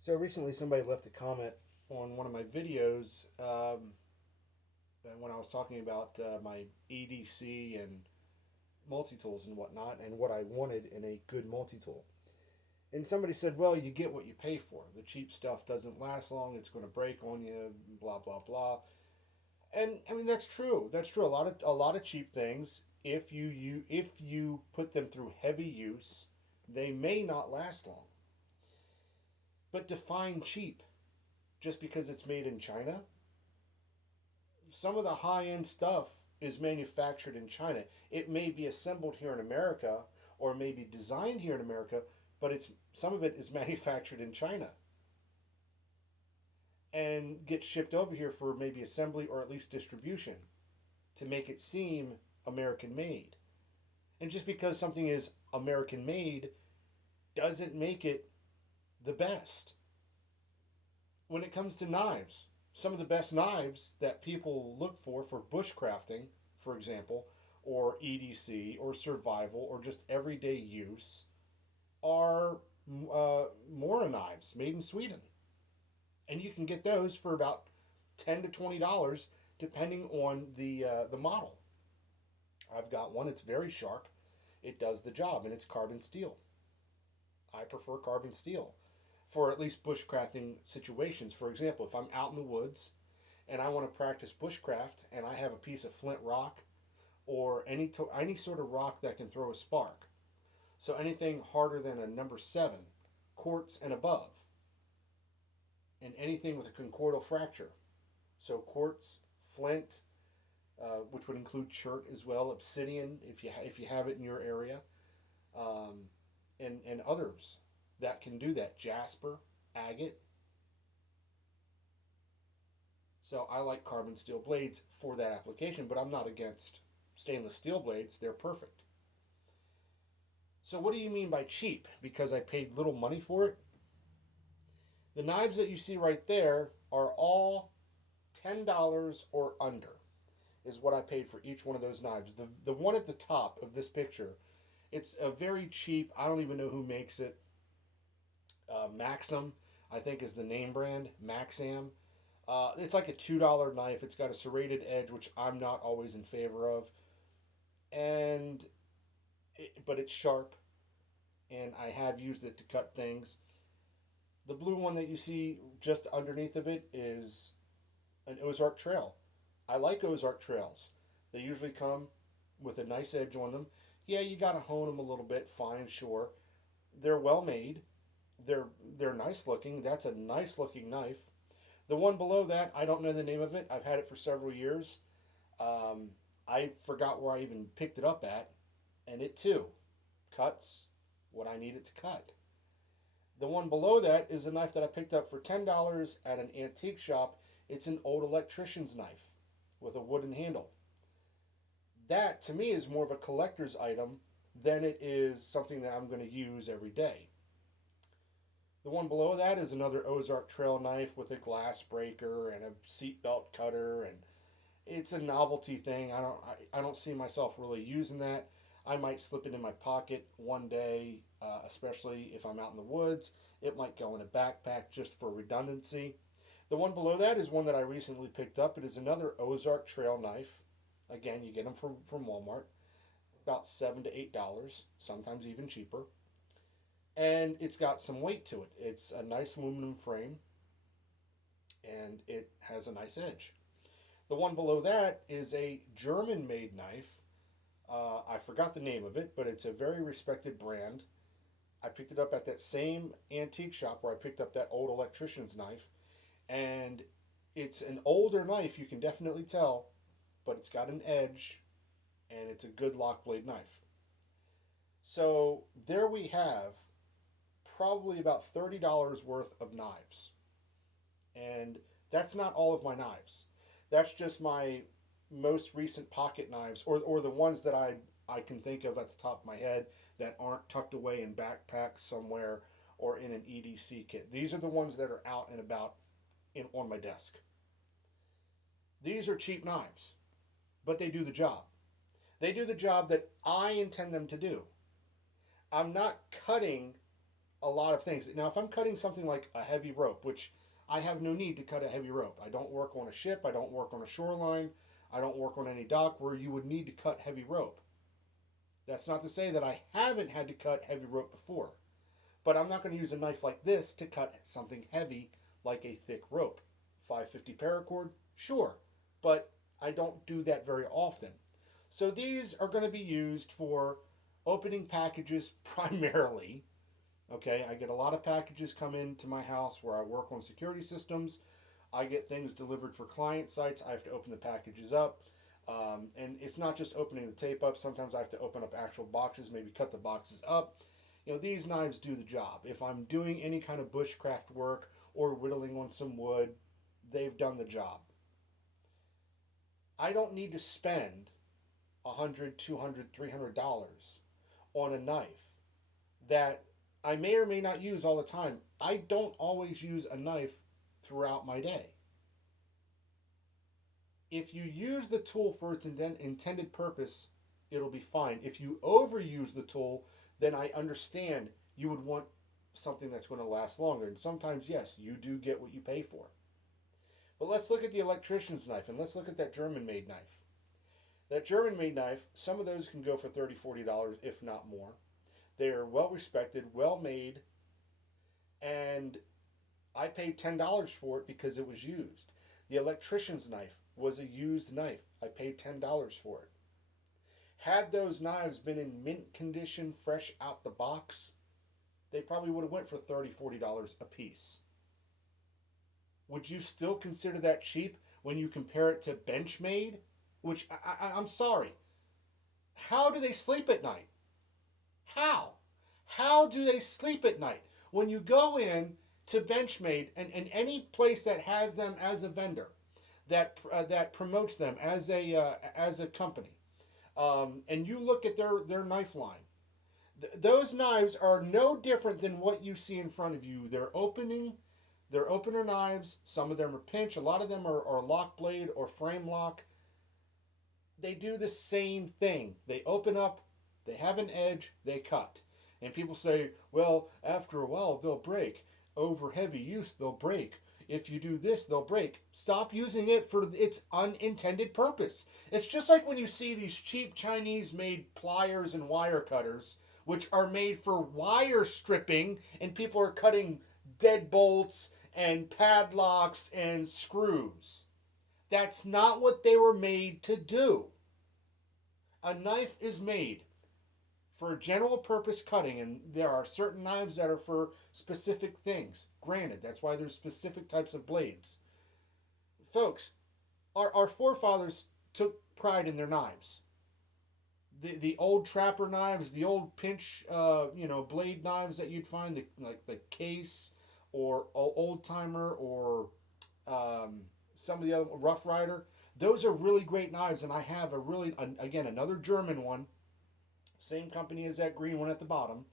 So recently, somebody left a comment on one of my videos when I was talking about my EDC and multi tools and whatnot, and what I wanted in a good multi tool. And somebody said, "Well, you get what you pay for. The cheap stuff doesn't last long. It's going to break on you. Blah blah blah." And I mean that's true. That's true. A lot of cheap things, if you put them through heavy use, they may not last long. But define cheap. Just because it's made in China, some of the high end stuff is manufactured in China. It may be assembled here in America or may be designed here in America, but it's some of it is manufactured in China and gets shipped over here for maybe assembly or at least distribution to make it seem American made. And just because something is American made doesn't make it the best. When it comes to knives, some of the best knives that people look for bushcrafting, for example, or EDC or survival or just everyday use, are Mora knives made in Sweden, and you can get those for about $10 to $20 depending on the model. I've got one. It's very sharp. It does the job, and it's carbon steel. I prefer carbon steel for at least bushcrafting situations. For example, if I'm out in the woods and I want to practice bushcraft and I have a piece of flint rock or any sort of rock that can throw a spark. So anything harder than a number 7, quartz and above, and anything with a conchoidal fracture. So quartz, flint, which would include chert as well, obsidian if you have it in your area, um, and others that can do that. Jasper, agate. So I like carbon steel blades for that application, but I'm not against stainless steel blades. They're perfect. So what do you mean by cheap? Because I paid little money for it? The knives that you see right there are all $10 or under is what I paid for each one of those knives. The one at the top of this picture, it's a very cheap, I don't even know who makes it. Maxim, I think, is the name brand. Maxam. It's like a $2 knife. It's got a serrated edge, which I'm not always in favor of, and but it's sharp, and I have used it to cut things. The blue one that you see just underneath of it is an Ozark Trail. I like Ozark Trails. They usually come with a nice edge on them. Yeah, you gotta hone them a little bit. Fine, sure. They're well made. They're nice looking. That's a nice looking knife. The one below that, I don't know the name of it. I've had it for several years. Um, I forgot where I even picked it up at, and it too cuts what I need it to cut. The one below that is a knife that I picked up for $10 at an antique shop. It's an old electrician's knife with a wooden handle. That to me is more of a collector's item than it is something that I'm going to use every day. The one below that is another Ozark Trail knife with a glass breaker and a seatbelt cutter, and it's a novelty thing. I don't see myself really using that. I might slip it in my pocket one day, especially if I'm out in the woods. It might go in a backpack just for redundancy. The one below that is one that I recently picked up. It is another Ozark Trail knife. Again, you get them from Walmart, about $7 to $8, sometimes even cheaper. And it's got some weight to it. It's a nice aluminum frame, and it has a nice edge. The one below that is a German made knife. I forgot the name of it, but it's a very respected brand. I picked it up at that same antique shop where I picked up that old electrician's knife. And it's an older knife, you can definitely tell, but it's got an edge and it's a good lock blade knife. So there we have probably about $30 worth of knives. And that's not all of my knives. That's just my most recent pocket knives, or the ones that I can think of at the top of my head that aren't tucked away in backpacks somewhere or in an EDC kit. These are the ones that are out and about on my desk. These are cheap knives, but they do the job. They do the job that I intend them to do. I'm not cutting a lot of things. Now, if I'm cutting something like a heavy rope, which I have no need to cut a heavy rope, I don't work on a ship, I don't work on a shoreline, I don't work on any dock where you would need to cut heavy rope. That's not to say that I haven't had to cut heavy rope before, but I'm not going to use a knife like this to cut something heavy like a thick rope. 550 paracord, sure, but I don't do that very often. So these are going to be used for opening packages primarily. Okay, I get a lot of packages come into my house where I work on security systems. I get things delivered for client sites. I have to open the packages up. And it's not just opening the tape up. Sometimes I have to open up actual boxes, maybe cut the boxes up. You know, these knives do the job. If I'm doing any kind of bushcraft work or whittling on some wood, they've done the job. I don't need to spend $100, $200, $300 on a knife that I may or may not use all the time. I don't always use a knife throughout my day. If you use the tool for its intended purpose, it'll be fine. If you overuse the tool, then I understand you would want something that's going to last longer. And sometimes, yes, you do get what you pay for. But let's look at the electrician's knife, and let's look at that German-made knife. That German-made knife, some of those can go for $30, $40, if not more. They're well-respected, well-made, and I paid $10 for it because it was used. The electrician's knife was a used knife. I paid $10 for it. Had those knives been in mint condition, fresh out the box, they probably would have went for $30, $40 a piece. Would you still consider that cheap when you compare it to Benchmade? Which, I'm sorry. How do they sleep at night? How? How do they sleep at night? When you go in to Benchmade and any place that has them as a vendor, that promotes them as a company, and you look at their knife line, those knives are no different than what you see in front of you. They're opener knives. Some of them are pinch. A lot of them are lock blade or frame lock. They do the same thing. They open up, they have an edge, they cut. And people say, well, after a while they'll break. Over heavy use, they'll break. If you do this, they'll break. Stop using it for its unintended purpose. It's just like when you see these cheap Chinese-made pliers and wire cutters, which are made for wire stripping, and people are cutting deadbolts and padlocks and screws. That's not what they were made to do. A knife is made for general purpose cutting, and there are certain knives that are for specific things. Granted, that's why there's specific types of blades. Folks, our forefathers took pride in their knives. The old trapper knives, the old pinch, blade knives that you'd find, like the Case or Old Timer or some of the other Rough Rider. Those are really great knives, and I have another German one, same company as that green one at the bottom,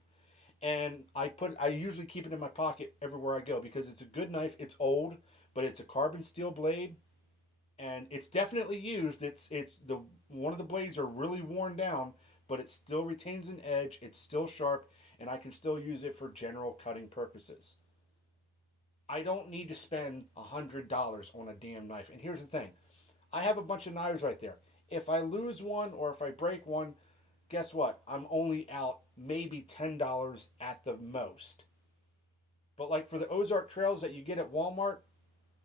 and I usually keep it in my pocket everywhere I go because it's a good knife. It's old, but it's a carbon steel blade, and it's definitely used. It's the one of the blades are really worn down, but it still retains an edge. It's still sharp, and I can still use it for general cutting purposes. I don't need to spend $100 on a damn knife. And here's the thing. I have a bunch of knives right there. If I lose one or if I break one, guess what? I'm only out maybe $10 at the most. But like for the Ozark Trails that you get at Walmart,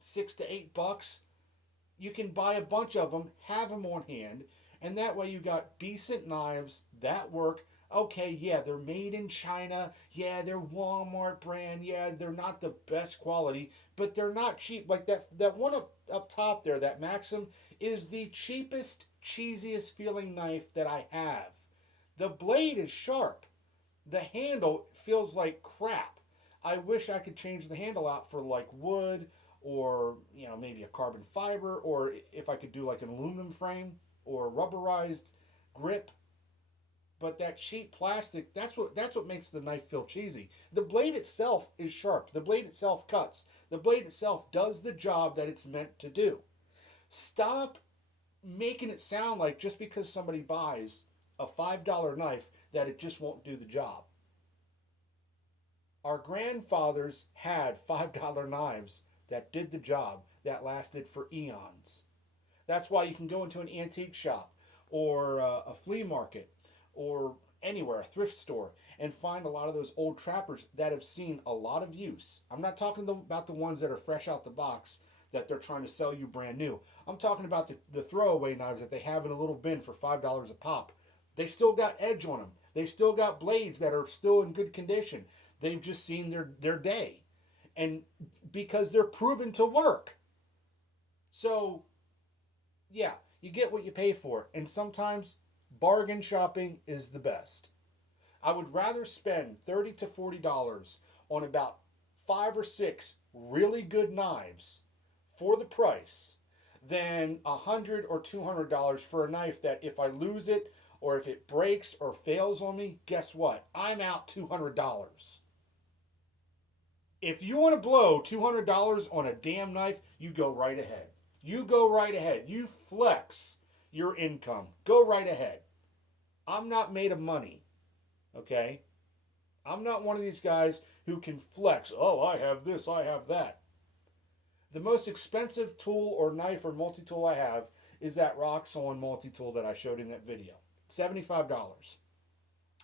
$6 to $8, you can buy a bunch of them, have them on hand, and that way you got decent knives that work. Okay, yeah, they're made in China. Yeah, they're Walmart brand. Yeah, they're not the best quality, but they're not cheap. Like that one up top there, that Maxim, is the cheapest, cheesiest feeling knife that I have. The blade is sharp. The handle feels like crap. I wish I could change the handle out for like wood or, maybe a carbon fiber, or if I could do like an aluminum frame or rubberized grip. But that cheap plastic, that's what makes the knife feel cheesy. The blade itself is sharp. The blade itself cuts. The blade itself does the job that it's meant to do. Stop making it sound like just because somebody buys a $5 knife that it just won't do the job. Our grandfathers had $5 knives that did the job that lasted for eons. That's why you can go into an antique shop or a flea market or anywhere, a thrift store, and find a lot of those old trappers that have seen a lot of use. I'm not talking about the ones that are fresh out the box that they're trying to sell you brand new. I'm talking about the throwaway knives that they have in a little bin for $5 a pop. They still got edge on them. They've still got blades that are still in good condition. They've just seen their day. And because they're proven to work. So, yeah, you get what you pay for. And sometimes bargain shopping is the best. I would rather spend $30 to $40 on about 5 or 6 really good knives for the price than $100 or $200 for a knife that if I lose it or if it breaks or fails on me, guess what? I'm out $200. If you want to blow $200 on a damn knife, you go right ahead. You go right ahead. You flex your income. Go right ahead. I'm not made of money. Okay? I'm not one of these guys who can flex. Oh, I have this, I have that. The most expensive tool or knife or multi-tool I have is that Roxxon multi-tool that I showed in that video. $75.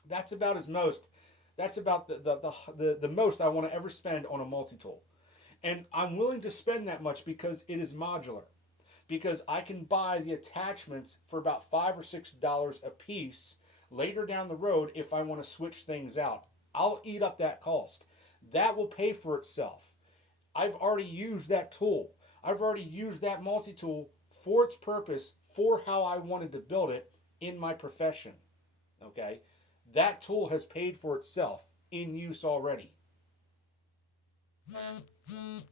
That's about as most. That's about the most I want to ever spend on a multi-tool. And I'm willing to spend that much because it is modular. Because I can buy the attachments for about $5 or $6 a piece later down the road if I want to switch things out. I'll eat up that cost. That will pay for itself. I've already used that tool. I've already used that multi-tool for its purpose, for how I wanted to build it in my profession. Okay? That tool has paid for itself in use already.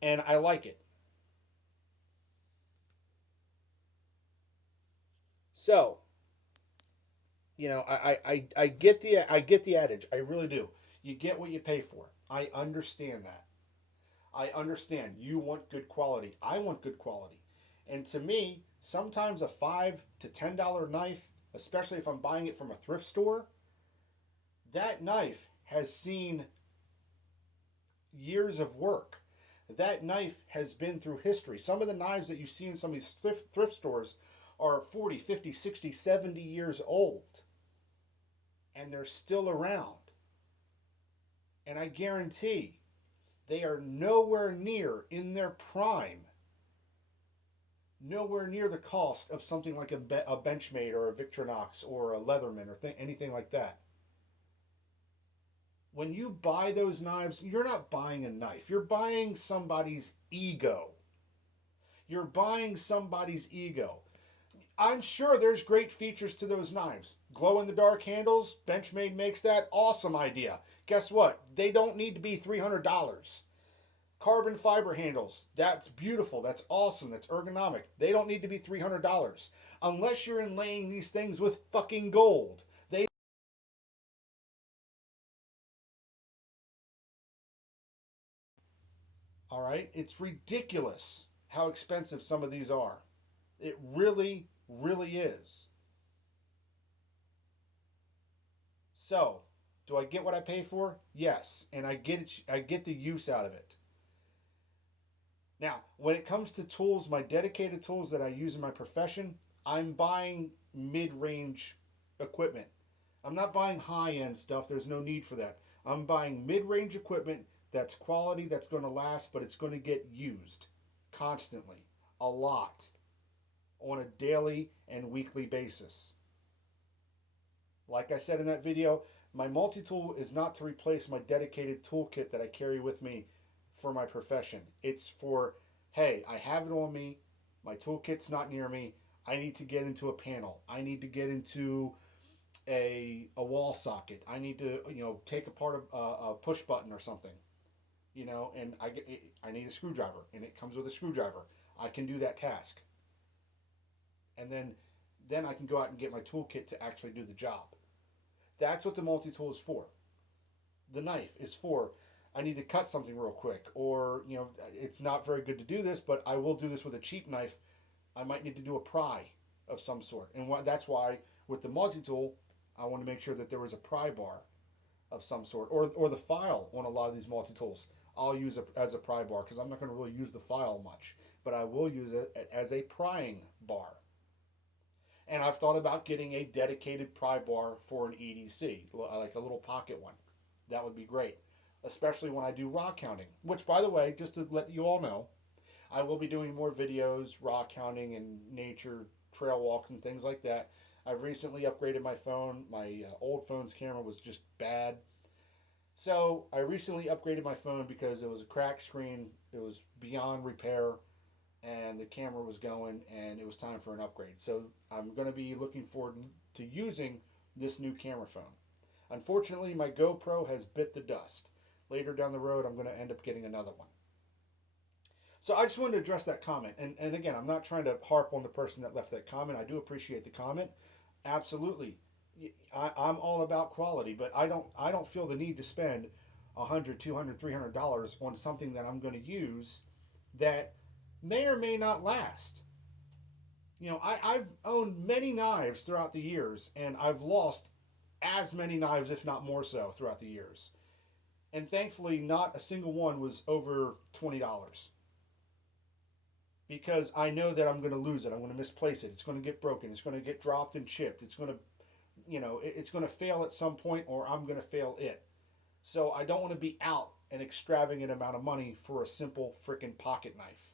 And I like it. So, I get the adage. I really do. You get what you pay for. I understand that. I understand you want good quality. I want good quality. And to me, sometimes a $5 to $10 knife, especially if I'm buying it from a thrift store, that knife has seen years of work. That knife has been through history. Some of the knives that you see in some of these thrift stores are 40, 50, 60, 70 years old. And they're still around. And I guarantee they are nowhere near in their prime, nowhere near the cost of something like a Benchmade or a Victorinox or a Leatherman or anything like that. When you buy those knives, you're not buying a knife. You're buying somebody's ego. You're buying somebody's ego. I'm sure there's great features to those knives. Glow-in-the-dark handles, Benchmade makes that. Awesome idea. Guess what? They don't need to be $300. Carbon fiber handles, that's beautiful. That's awesome. That's ergonomic. They don't need to be $300. Unless you're inlaying these things with fucking gold. All right? It's ridiculous how expensive some of these are. It really, really is. So, do I get what I pay for? Yes, and I get it, I get the use out of it. Now, when it comes to tools, my dedicated tools that I use in my profession, I'm buying mid-range equipment. I'm not buying high-end stuff. There's no need for that. I'm buying mid-range equipment that's quality, that's going to last, but it's going to get used constantly, a lot, on a daily and weekly basis. Like I said in that video, my multi-tool is not to replace my dedicated toolkit that I carry with me for my profession. It's for, hey, I have it on me, my toolkit's not near me, I need to get into a panel, I need to get into a wall socket, I need to take apart a push button or something, and I need a screwdriver, and it comes with a screwdriver. I can do that task, and then I can go out and get my toolkit to actually do the job. That's what the multi-tool is for. The knife is for, I need to cut something real quick, or it's not very good to do this, but I will do this with a cheap knife. I might need to do a pry of some sort, and that's why with the multi-tool I want to make sure that there was a pry bar of some sort, or the file on a lot of these multi tools. I'll use it as a pry bar because I'm not going to really use the file much, but I will use it as a prying bar. And I've thought about getting a dedicated pry bar for an EDC, like a little pocket one. That would be great, especially when I do rock counting. Which, by the way, just to let you all know, I will be doing more videos, rock counting and nature trail walks and things like that. I've recently upgraded my phone. My old phone's camera was just bad. So I recently upgraded my phone because it was a cracked screen. It was beyond repair and the camera was going and it was time for an upgrade. So I'm going to be looking forward to using this new camera phone. Unfortunately, my GoPro has bit the dust. Later down the road, I'm going to end up getting another one. So I just wanted to address that comment. And again, I'm not trying to harp on the person that left that comment. I do appreciate the comment. Absolutely. I'm all about quality, but I don't feel the need to spend $100, $200, $300 on something that I'm going to use that may or may not last. I've owned many knives throughout the years, and I've lost as many knives, if not more so, throughout the years. And thankfully, not a single one was over $20 because I know that I'm going to lose it. I'm going to misplace it. It's going to get broken. It's going to get dropped and chipped. It's going to, it's going to fail at some point, or I'm going to fail it. So I don't want to be out an extravagant amount of money for a simple freaking pocket knife.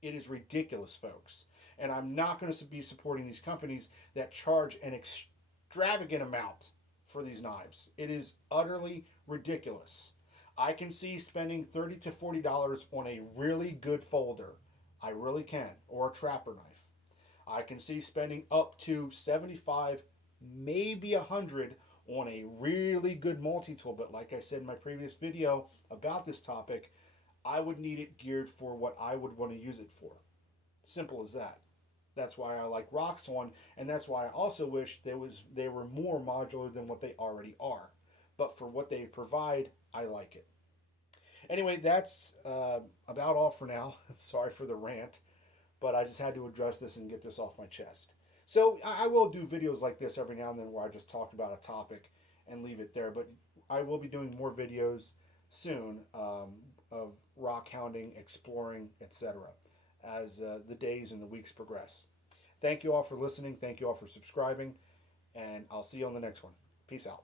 It is ridiculous, folks. And I'm not going to be supporting these companies that charge an extravagant amount for these knives. It is utterly ridiculous. I can see spending $30 to $40 on a really good folder. I really can. Or a trapper knife. I can see spending up to 75, maybe 100 on a really good multi-tool. But like I said in my previous video about this topic, I would need it geared for what I would want to use it for. Simple as that. That's why I like Roxxon, and that's why I also wish they were more modular than what they already are. But for what they provide, I like it. Anyway, that's about all for now. Sorry for the rant, but I just had to address this and get this off my chest. So I will do videos like this every now and then where I just talk about a topic and leave it there. But I will be doing more videos soon of rock hounding, exploring, etc. as the days and the weeks progress. Thank you all for listening. Thank you all for subscribing. And I'll see you on the next one. Peace out.